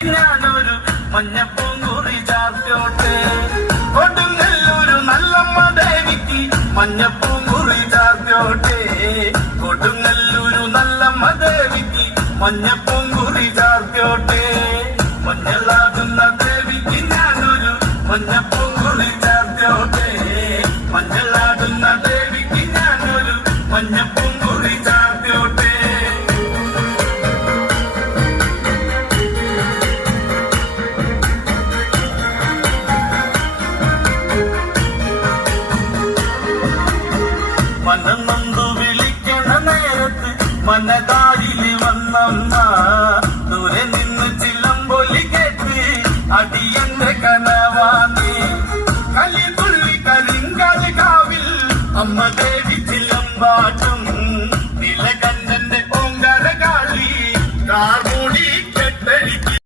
ഞാനൊരു മഞ്ഞപ്പൂങ്കുറി ചാർത്തോട്ടെ കൊടുങ്ങല്ലൂരു നല്ലമ്മ ദേവിക്ക് മഞ്ഞപ്പൂങ്കുറി ചാർത്തോട്ടെ കൊടുങ്ങല്ലൂരു നല്ലമ്മ ദേവിക്ക് മഞ്ഞപ്പൂങ്കുറി ചാർത്തോട്ടെ മഞ്ഞളാകുന്ന ദേവിക്ക് ഞാനൊരു മഞ്ഞപ്പൂങ്കുറി ചാർത്തോട്ടെ മഞ്ഞളാകുന്ന ദേവിക്ക് ഞാനൊരു മഞ്ഞപ്പൂങ്കുറി ചാർത്തോട്ടെ മനന്നൊന്നു വിളിക്കണ നേരത്ത് മനകാരില് വന്നമ്മ ദൂരെ നിന്ന് ചിലമ്പൊലി കേട്ട് അടിയന്റെ കനവാങ്ങി കലിതുള്ളി കരിങ്കാല് കാവിൽ അമ്മ ദേവി ചിലമ്പാട്ടും നിലകണ്ണന്റെ ഓങ്കാര കാളി